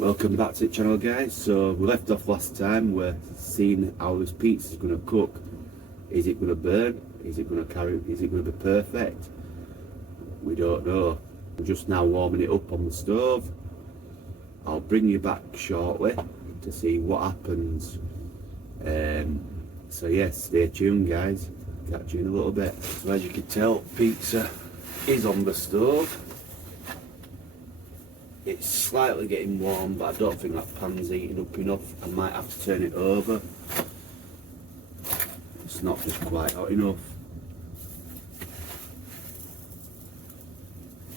Welcome back to the channel, guys. So we left off last time. We're seeing how this pizza is going to cook. Is it going to burn? Is it going to carry? Is it going to be perfect? We don't know. I'm just now warming it up on the stove. I'll bring you back shortly to see what happens. So yeah, stay tuned, guys. Catch you in a little bit. So as you can tell, pizza is on the stove. It's slightly getting warm, but I don't think that pan's heating up enough. I might have to turn it over. It's not just quite hot enough.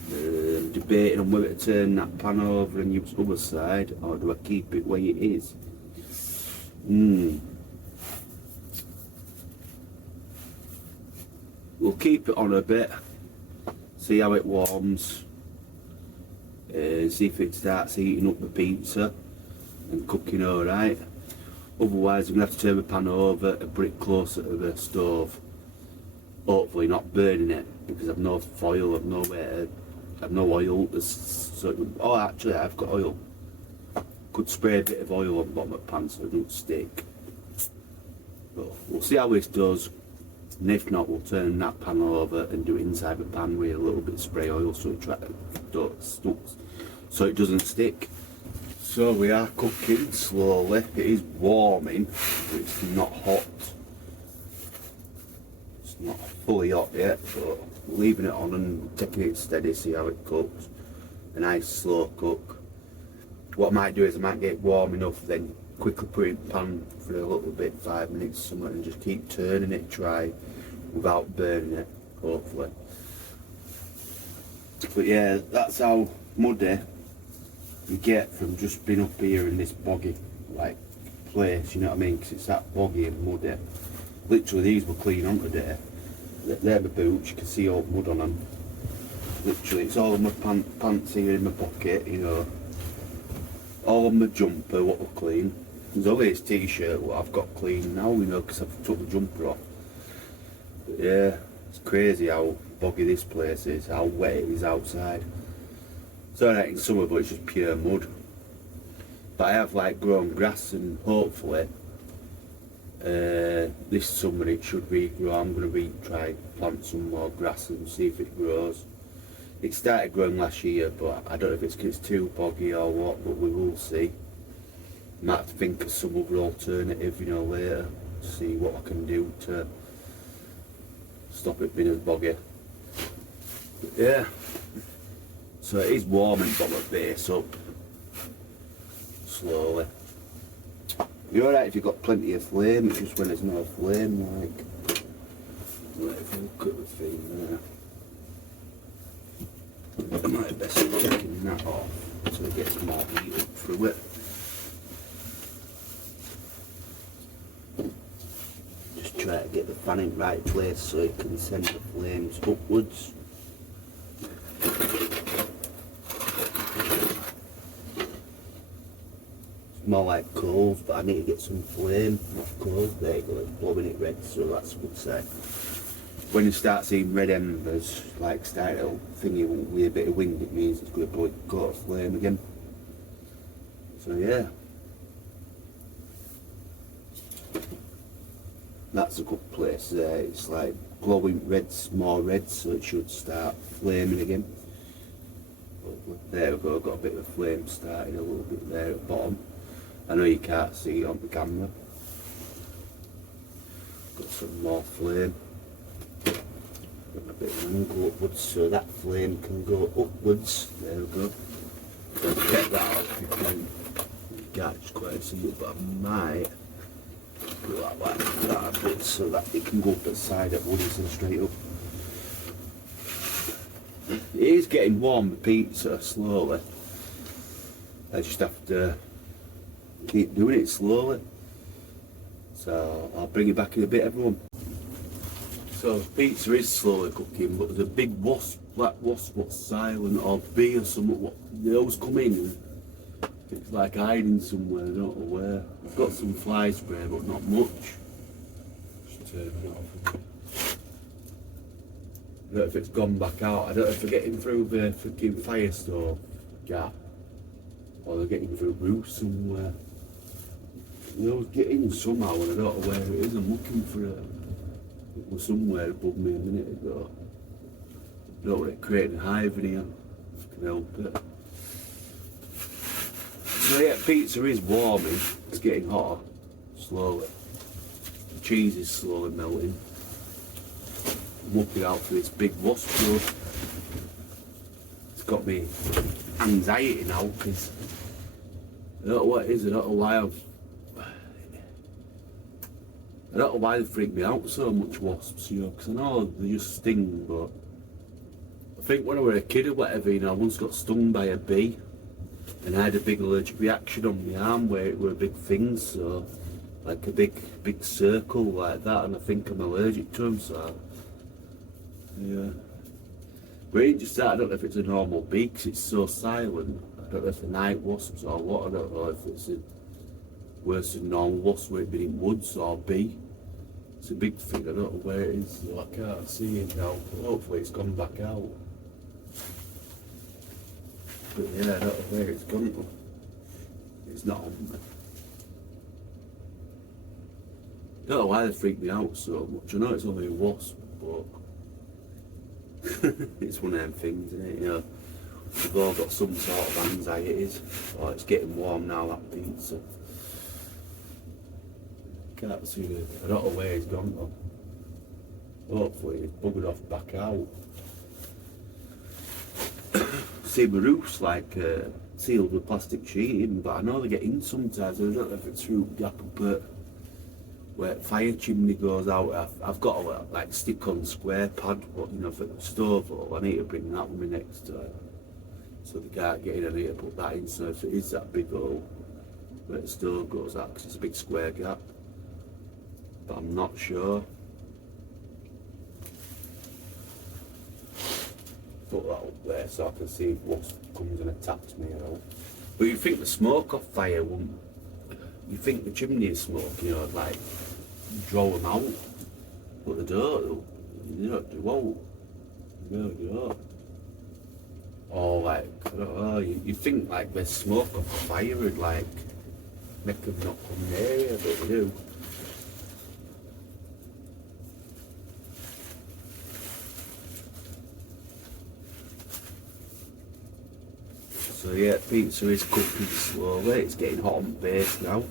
Debating on whether to turn that pan over and use the other side, or do I keep it where it is? We'll keep it on a bit, see how it warms. See if it starts heating up the pizza and cooking alright. Otherwise I'm going to have to turn the pan over a bit closer to the stove. Hopefully not burning it, because I've no foil, I've no oil. Oh, actually I've got oil. Could spray a bit of oil on the bottom of the pan so it doesn't stick. But we'll see how this does. And if not, we'll turn that pan over and do it inside the pan with a little bit of spray oil so it doesn't stick. So we are cooking slowly. It is warming, but it's not hot. It's not fully hot yet, but leaving it on and taking it steady, see how it cooks. A nice slow cook. What I might do is I might get it warm enough, then quickly put it in the pan for a little bit, 5 minutes something, and just keep turning it dry without burning it, hopefully. But yeah, that's how muddy you get from just being up here in this boggy like place, you know what I mean, because it's that boggy and muddy. Literally these were clean on today. They're my boots, you can see all the mud on them. Literally it's all on my pants here in my pocket, you know. All on my jumper, what were clean. There's only this t-shirt what I've got clean now, you know, because I've took the jumper off. But yeah, it's crazy how boggy this place is, how wet it is outside. It's alright in summer, but it's just pure mud. But I have like grown grass, and hopefully this summer it should regrow. I'm going to try plant some more grass and see if it grows. It started growing last year, but I don't know if it's because it's too boggy or what, but we will see. Might have to think of some other alternative, you know, later, to see what I can do to stop it being as boggy. But yeah, so it is warming from the base up, slowly. You're alright if you've got plenty of flame, it's just when there's no flame, like, if I look at the thing there. I might best be taking that off so it gets more heat up through it. Just try to get the fan in the right place so it can send the flames upwards. It's more like coals, but I need to get some flame, not coals. There you go, it's blowing it red, so that's a good sign. When you start seeing red embers, like starting thingy with a bit of wind, it means it's going to go to flame again. So yeah, that's a good place there. It's like glowing reds, more red, so it should start flaming again. But there we go, got a bit of a flame starting a little bit there at the bottom. I know you can't see it on the camera. Got some more flame. Got a bit of an angle upwards so that flame can go upwards. There we go. So get that off you can. You can't just quite see it, but I might put that like that a bit so that it can go up the side at once and straight up. It is getting warm, the pizza, slowly. I just have to keep doing it slowly. So I'll bring you back in a bit, everyone. So the pizza is slowly cooking, but there's a big wasp, black wasp, what's silent, or bee or something, what, they always come in and it's like hiding somewhere, I don't know where. I've got some fly spray, but not much. Just turn it off. I don't know if it's gone back out. I don't know if we're getting through the freaking fire stove gap. or they're getting through roof somewhere. They always get in somehow and I don't know where it is. I'm looking for it. It was somewhere above me a minute ago. I don't want it creating a hive in here. If I can help it. So yeah, pizza is warming. It's getting hotter, slowly. The cheese is slowly melting. I'm looking out for this big wasp grub. It's got me anxiety now because I don't know what it is. I don't know why they freak me out so much, wasps, you know, because I know they just sting, but I think when I was a kid or whatever, you know, I once got stung by a bee and I had a big allergic reaction on my arm where it were a big thing, so like a big circle like that, and I think I'm allergic to them, so yeah. But it just, I don't know if it's a normal bee because it's so silent. I don't know if they're night wasps or what, I don't know if it's a worse than normal wasp where it's been in woods or bee. It's a big thing, I don't know where it is, so I can't see it now, but hopefully it's gone back out. But yeah, I don't know where it's gone to. It's not on me. I don't know why they freak me out so much. I know it's only a wasp, but it's one of them things, isn't it? You know, we've all got some sort of anxieties. Oh, it's getting warm now, that pizza. Can't see it. I don't know where it's gone though. Hopefully it's buggered off back out. See, my roof's like sealed with plastic sheeting, but I know they get in sometimes. I don't know if it's through gap up at where fire chimney goes out. I've got a like stick-on square pad, but you know, for the stove hole. I need to bring that with me next time, so they can't get in. I need to put that in. So if it is that big hole where the stove goes out, because it's a big square gap, but I'm not sure. Put that up there so I can see if wasp comes and attacks me, you know. But you think the smoke off fire won't, you think the chimney is smoke, you know, like draw them out, but they don't, you know, they won't, they don't. Or like, I don't know, you think like there's smoke off fire would like make them not come near you, but they do. So yeah, pizza is cooking slowly. It's getting hot on the base now.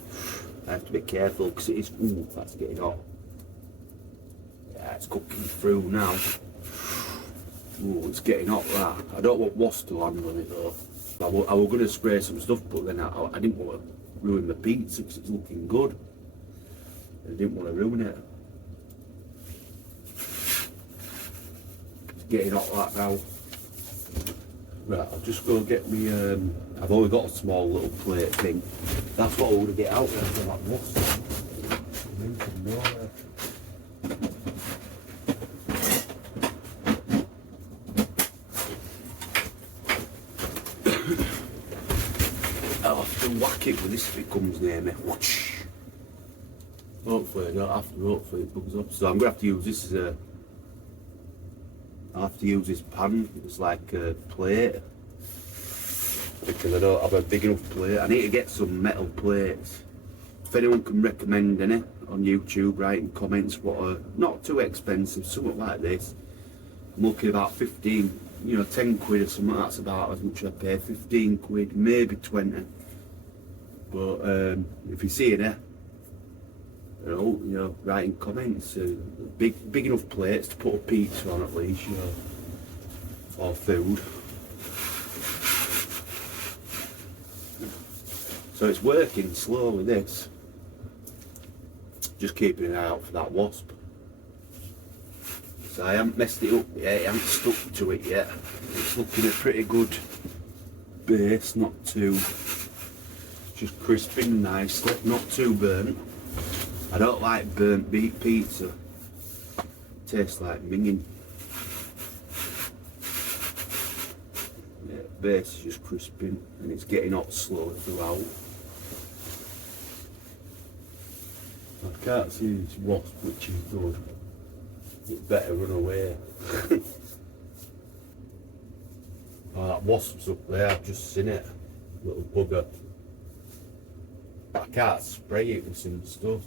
I have to be careful because it is, ooh, that's getting hot. Yeah, it's cooking through now. Ooh, it's getting hot that. I don't want wasp to land on it though. I was going to spray some stuff, but then I didn't want to ruin the pizza because it's looking good. I didn't want to ruin it. It's getting hot that now. Right, I'll just go get me, I've only got a small little plate thing. That's what I want to get out there for that wasp. I'll have to whack it with this if it comes near me. Whoosh. Hopefully I don't have to, hopefully it bugs up. So I'm going to have to use this as a, I'll have to use this pan as like a plate because I don't have a big enough plate. I need to get some metal plates. If anyone can recommend any on YouTube, write in comments what are not too expensive, something like this. I'm looking about 15, you know, 10 quid or something, that's about as much as I pay, 15 quid, maybe 20. But if you see it, you know, write in comments. Big enough plates to put a pizza on at least, you know, or food. So it's working slowly, this. Just keeping an eye out for that wasp. So I haven't messed it up yet, I haven't stuck to it yet. It's looking a pretty good base, not too, just crisping nicely, not too burnt. I don't like burnt beef pizza. It tastes like minging. Yeah, base is just crisping and it's getting hot slowly throughout. I can't see this wasp, which is good. It better run away. Oh, that wasp's up there, I've just seen it. little bugger. I can't spray it with some stuff.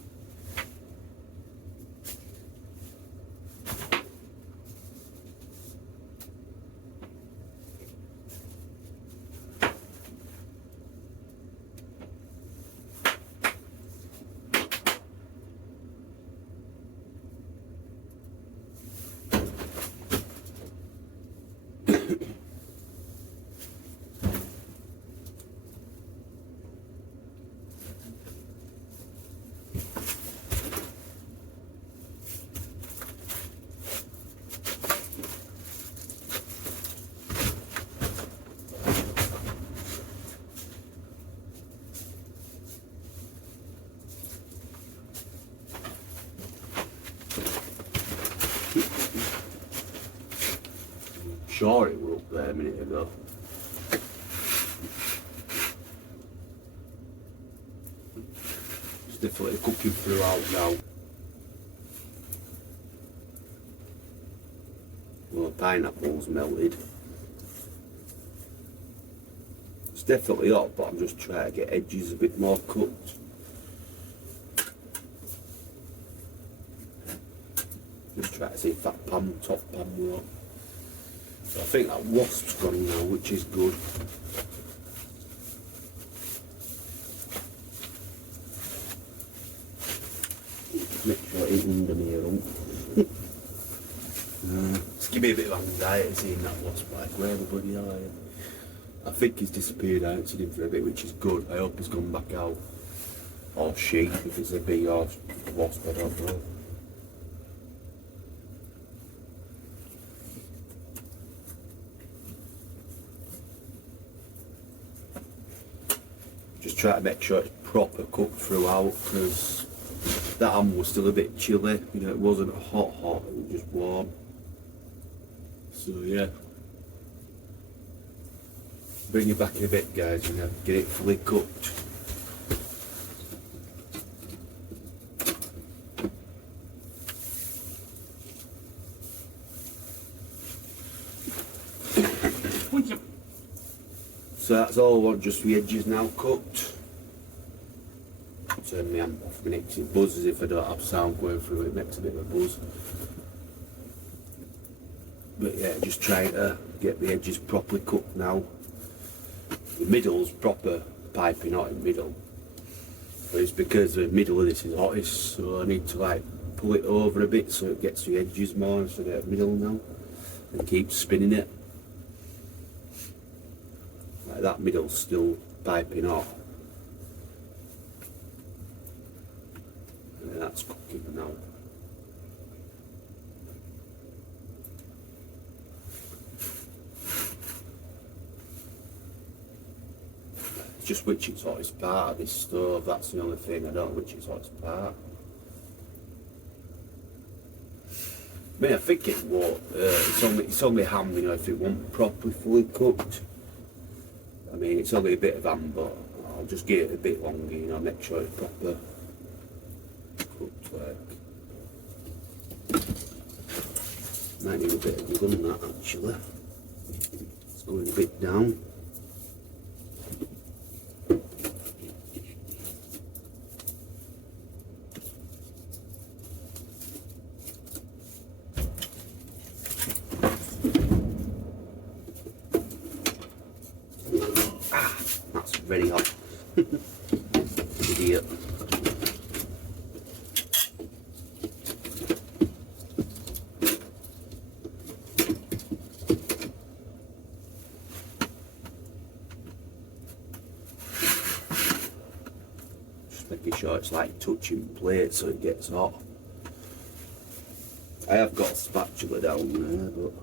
Sure it were up there a minute ago. It's definitely cooking throughout now. Well, the pineapple's melted. It's definitely hot, but I'm just trying to get edges a bit more cooked. Just try to see if that top pan will. I think that wasp's gone now, which is good. Make sure it isn't under me, it's giving me a bit of anxiety seeing that wasp, like, where the bloody hell are you? I think he's disappeared. I haven't seen him for a bit, which is good. I hope he's gone back out. Or she, if it's a bee or wasp, I don't know. Just try to make sure it's proper cooked throughout, because that ham was still a bit chilly. You know, it wasn't hot, it was just warm. So yeah, bring it back in a bit, guys, and get it fully cooked. So that's all I want, just the edges now cooked. Turn my hand off a minute because it buzzes if I don't have sound going through it, makes a bit of a buzz. But yeah, just trying to get the edges properly cooked now. The middle's proper piping hot in the middle. But it's because the middle of this is hottest, so I need to like pull it over a bit so it gets the edges more instead of the middle now. And keep spinning it. Like that middle's still piping hot. And that's cooking now. It's just which it's hottest part of this stove, that's the only thing. I don't know which it's hottest part. I mean, I think it won't. It's only ham, you know, if it wasn't properly fully cooked. I mean, it's only a bit of ham, but I'll just give it a bit longer, you know, make sure it's proper cooked, like. Might need a bit of glue on that, actually. It's going a bit down. That's very hot. Idiot. Just making sure it's like touching plate so it gets hot. I have got a spatula down there, but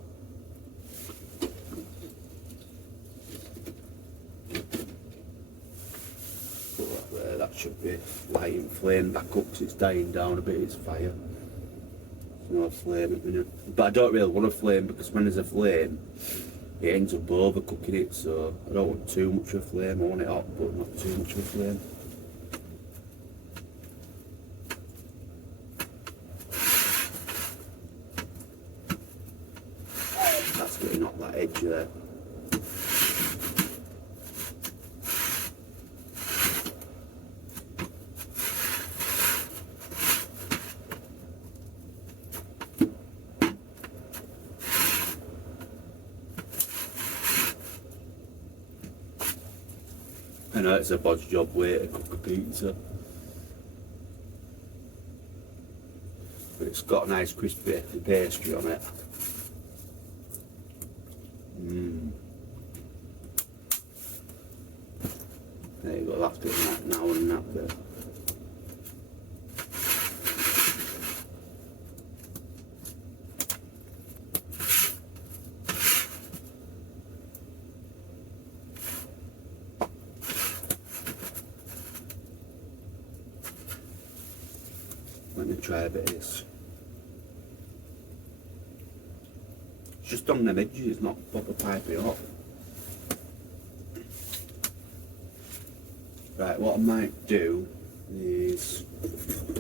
that should be lighting flame back up because it's dying down a bit, it's fire. There's no flame at the minute. But I don't really want a flame because when there's a flame, it ends up overcooking it, so I don't want too much of a flame. I want it hot, but not too much of a flame. That's getting off that edge there. I know it's a bodge job way to cook a pizza, but it's got a nice crispy pastry on it. There you go, that's doing that now and that bit. Let me try a bit of this. It's just on them edges, it's not proper piping up. Right, what I might do is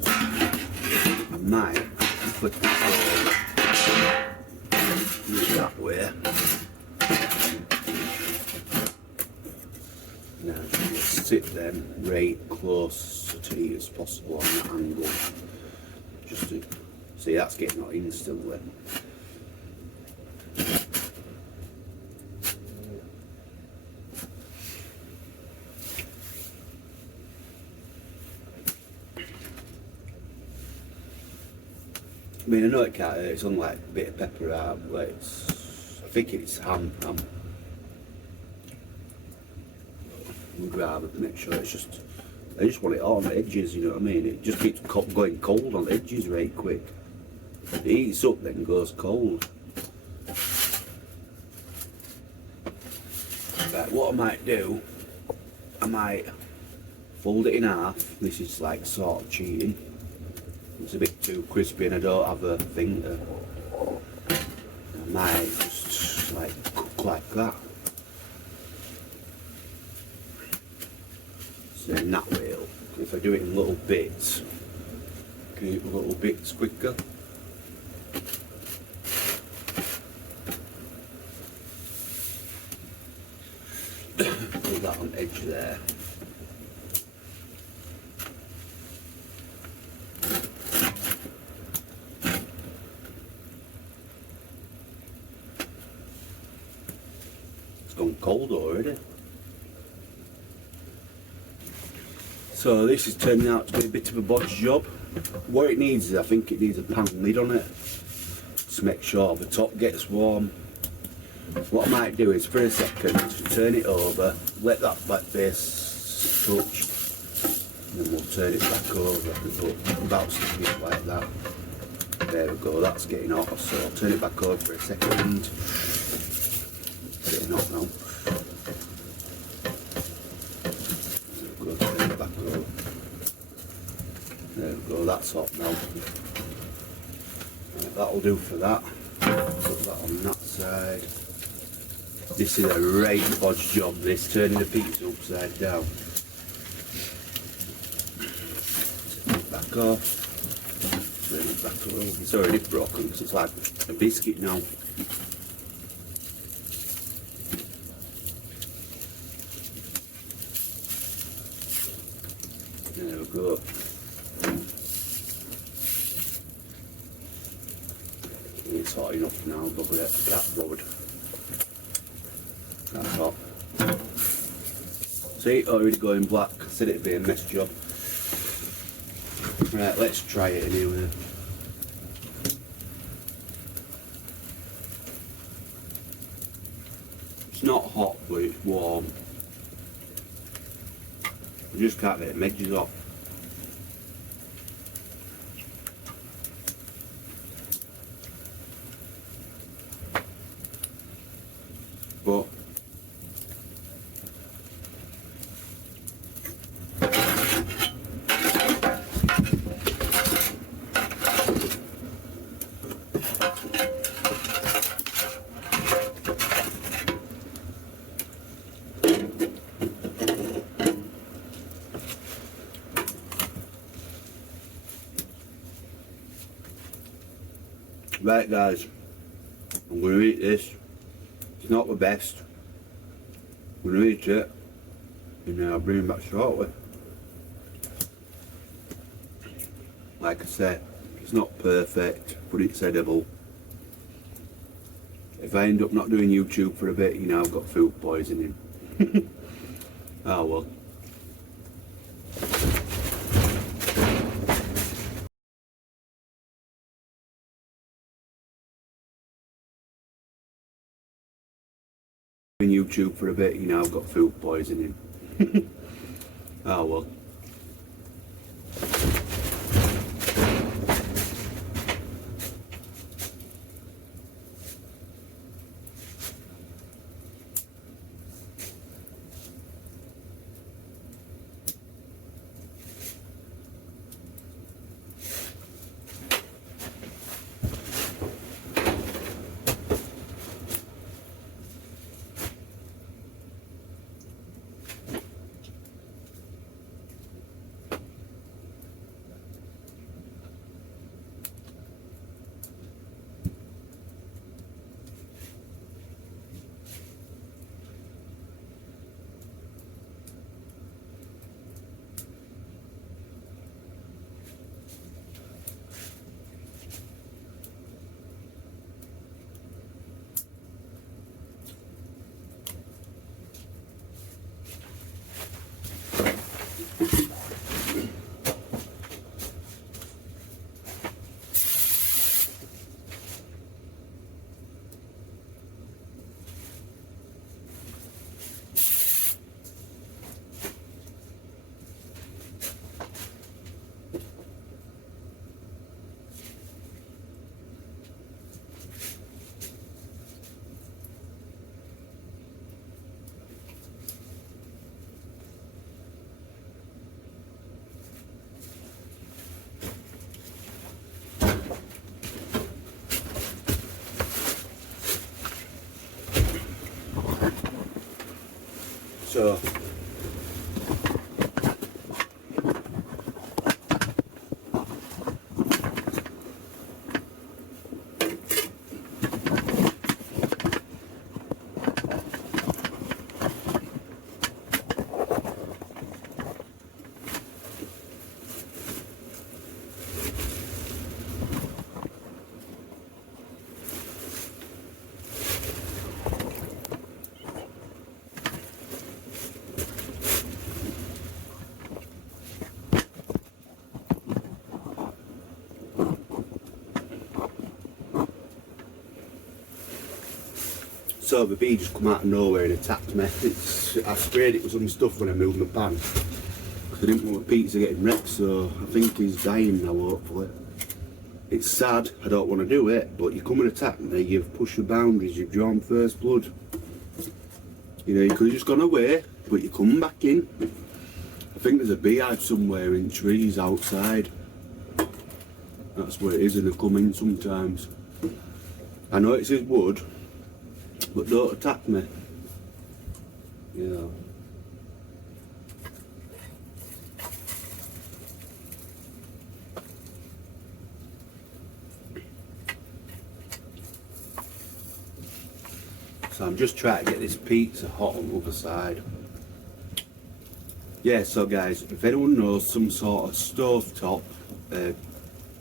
I might flip it over that way. Now just sit then right close to you as possible on that angle. Just to see that's getting hot instantly. I mean, I know it can't hurt, it's on like a bit of pepper out, but I think it's ham. Would rather make sure it's just, I just want it on the edges, you know what I mean? It just keeps going cold on the edges right quick. It heats up then goes cold. Right, what I might do, I might fold it in half. This is like sort of cheating. It's a bit too crispy and I don't have a thing to, I might just like cook like that. So in that way, if I do it in little bits, keep little bits quicker. Put that on the edge there. It's gone cold already. So this is turning out to be a bit of a bodge job. What it needs is, I think it needs a pan lid on it to make sure the top gets warm. What I might do is for a second turn it over, let that back base touch, and then we'll turn it back over and about sticking it like that. There we go, that's getting hot, so I'll turn it back over for a second. It's getting hot now. There we go, that's hot now. Right, that'll do for that. Put that on that side. This is a right bodge job, this, turning the pizza upside down. Take it back off. Turn it back over. It's already broken because it's like a biscuit now. There we go. It's hot enough now, but we have cat blood. That's hot. See, already going black. Said it'd be a mess job. Right, let's try it anyway. It's not hot, but it's warm. You just can't get the edges off. But right guys, I'm going to eat this. It's not the best. I'm going to eat it and then I'll bring it back shortly. Like I said, it's not perfect, but it's edible. If I end up not doing YouTube for a bit, you know, I've got food poisoning. Oh well. In YouTube for a bit, you know, I've got food poisoning. Oh well. So So the bee just come out of nowhere and attacked me. I sprayed it with some stuff when I moved my pan. I didn't want my pizza getting wrecked, so I think he's dying now, hopefully. It's sad, I don't want to do it, but you come and attack me, you've pushed the boundaries, you've drawn first blood. You know, you could have just gone away, but you come back in. I think there's a beehive somewhere in trees outside. That's where it is, and they come in sometimes. I know it's his wood, but don't attack me. Yeah. So I'm just trying to get this pizza hot on the other side. Yeah, so guys, if anyone knows some sort of stovetop,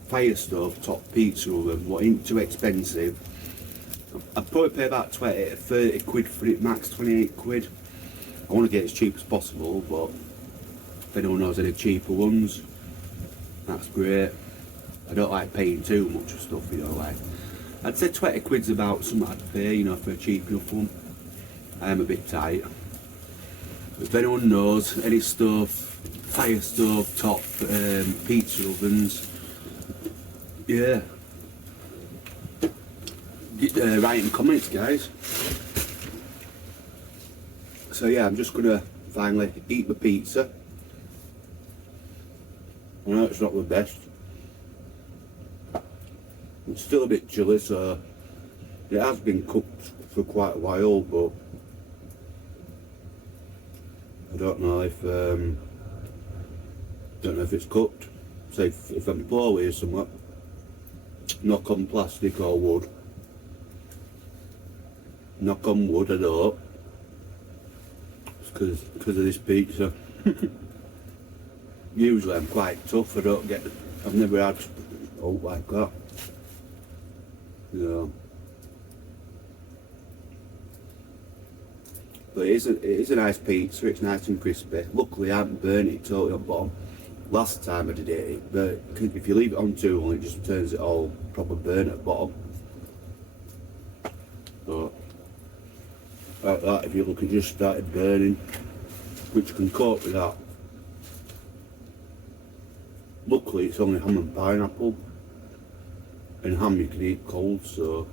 fire stovetop pizza oven, what ain't too expensive, I'd probably pay about 20 to 30 quid for it, max 28 quid. I want to get as cheap as possible, but if anyone knows any cheaper ones, that's great. I don't like paying too much for stuff, you know, like. I'd say 20 quid's about something I'd pay, you know, for a cheap enough one. I am a bit tight. If anyone knows any fire stove top pizza ovens, yeah, write in the comments, guys. So yeah, I'm just gonna finally eat the pizza. I know it's not the best. It's still a bit chilly, so it has been cooked for quite a while, but I don't know if it's cooked. So if I'm poor with somewhat, knock on plastic or wood. Knock on wood, I don't. It's because of this pizza. Usually I'm quite tough. I've never had out like that. Yeah. But it is a nice pizza, it's nice and crispy. Luckily I haven't burnt it totally on bottom. Last time I did it, but if you leave it on too long, it just turns it all proper burnt at bottom. But like that. If you look, it just started burning, which can cope with that. Luckily it's only ham and pineapple, and ham you can eat cold, so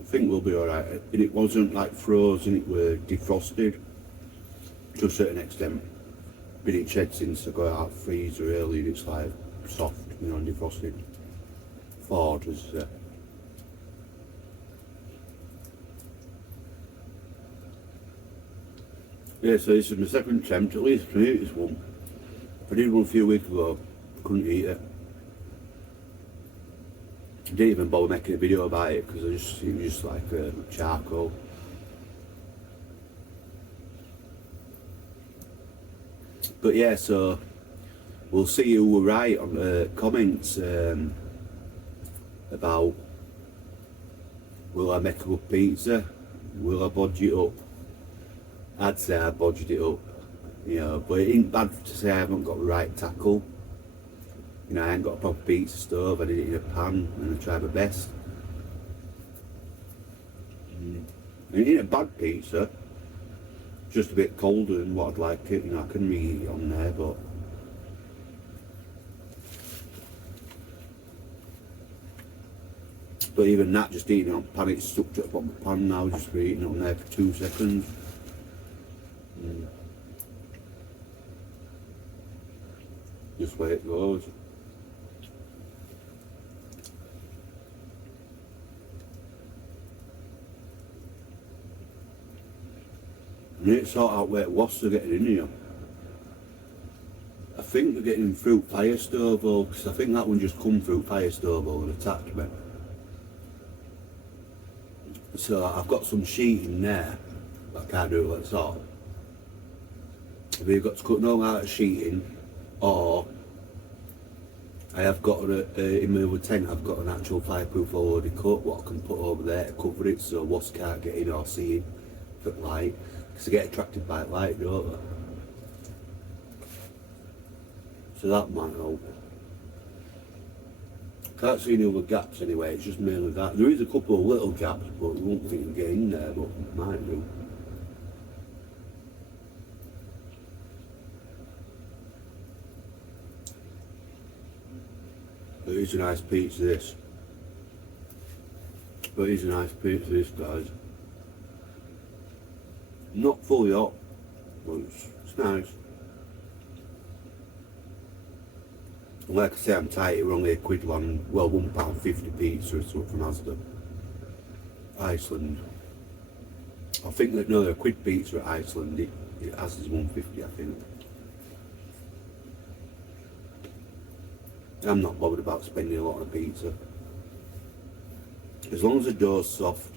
I think we'll be alright. And it wasn't like frozen, it were defrosted to a certain extent. Been in shed since I got out of freezer early, and it's like soft, you know, and defrosted. Thawed, as yeah, so this is my second attempt, at least I can eat this one. I did one a few weeks ago, couldn't eat it. I didn't even bother making a video about it because it was just like charcoal. But yeah, so we'll see who were right on the comments about will I make a good pizza, will I bodge it up. I'd say I bodged it up, you know, but it ain't bad to say I haven't got the right tackle. You know, I ain't got a proper pizza stove, I did it in a pan and I tried my best. It ain't a bad pizza, just a bit colder than what I'd like it, you know, I can reheat it on there, but even that, just eating it on pan, it's stuck to the bottom of the pan now, just eating it on there for 2 seconds. Just the way it goes. I need to sort out where wasps are getting in here. I think they're getting in through fire stove, because I think that one just come through fire stove and attacked me. So I've got some sheeting there, but I can't do it like that. I've either got to cut no out of sheeting, or I have got in my other tent, I've got an actual fireproof already cut, what I can put over there to cover it so wasps can't get in or see it for light, because they get attracted by light, don't they? So that might help. Can't see any other gaps anyway, it's just mainly that. There is a couple of little gaps, but you won't think you can get in there, but it might do. But it's a nice pizza, this. But it's a nice pizza, this, guys. Not fully hot, but it's nice. And like I say, I'm tight, we're only £1 one, well, £1.50 pizza or something from Asda. Iceland. I think that, no, they're £1 pizza at Iceland, it Asda's £1.50, I think. I'm not bothered about spending a lot on pizza. As long as the dough's soft.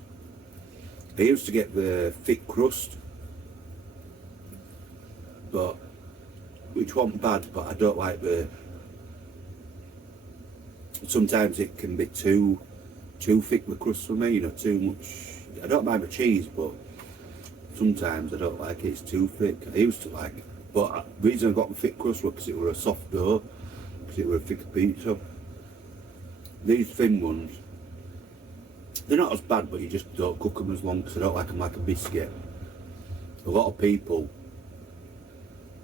I used to get the thick crust, but which wasn't bad, but I don't like the. Sometimes it can be too thick the crust for me, you know, too much. I don't mind the cheese, but sometimes I don't like it, it's too thick. I used to like it, but the reason I got the thick crust was because it was a soft dough, because it was a thicker pizza. These thin ones, they're not as bad, but you just don't cook them as long, because I don't like them like a biscuit. A lot of people,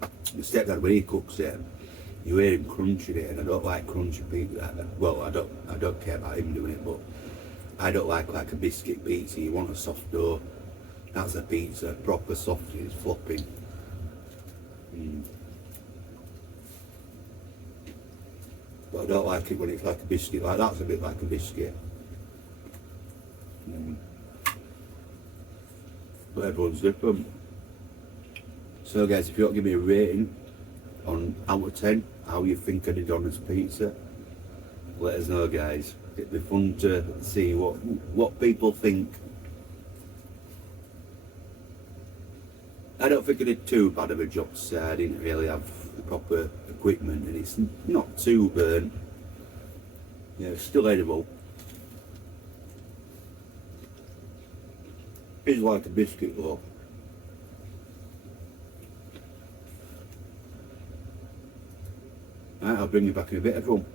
the stepdad, when he cooks it, you hear him crunching it, and I don't like crunchy pizza. Well, I don't care about him doing it, but I don't like a biscuit pizza. You want a soft dough. That's a pizza, proper soft, it's flopping. But I don't like it when it's like a biscuit. Like that's a bit like a biscuit. But everyone's different. So guys, if you want to give me a rating on out of 10, how you think I did on this pizza, let us know, guys. It'd be fun to see what people think. I don't think I did too bad of a job, so I didn't really have the proper equipment, and it's not too burnt. Yeah, it's still edible. It's like a biscuit though. Right, I'll bring you back in a bit, everyone.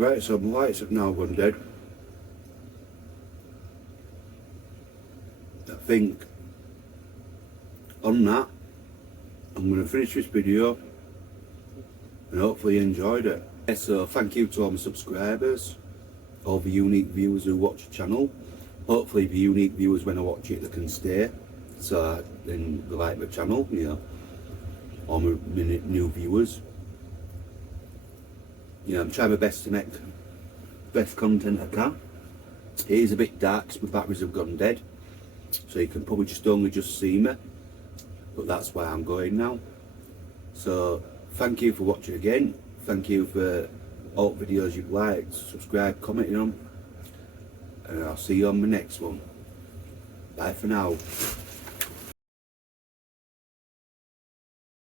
Right, so my lights have now gone dead. I think on that, I'm going to finish this video and hopefully you enjoyed it. So thank you to all my subscribers, all the unique viewers who watch the channel. Hopefully the unique viewers, when I watch it, they can stay, so then they like the channel, you know, all my new viewers. You know, I'm trying my best to make best content I can. It is a bit dark because my batteries have gone dead, so you can probably only just see me, but that's why I'm going now. So thank you for watching again. Thank you for all the videos you've liked, subscribed, commented on, and I'll see you on the next one. Bye for now.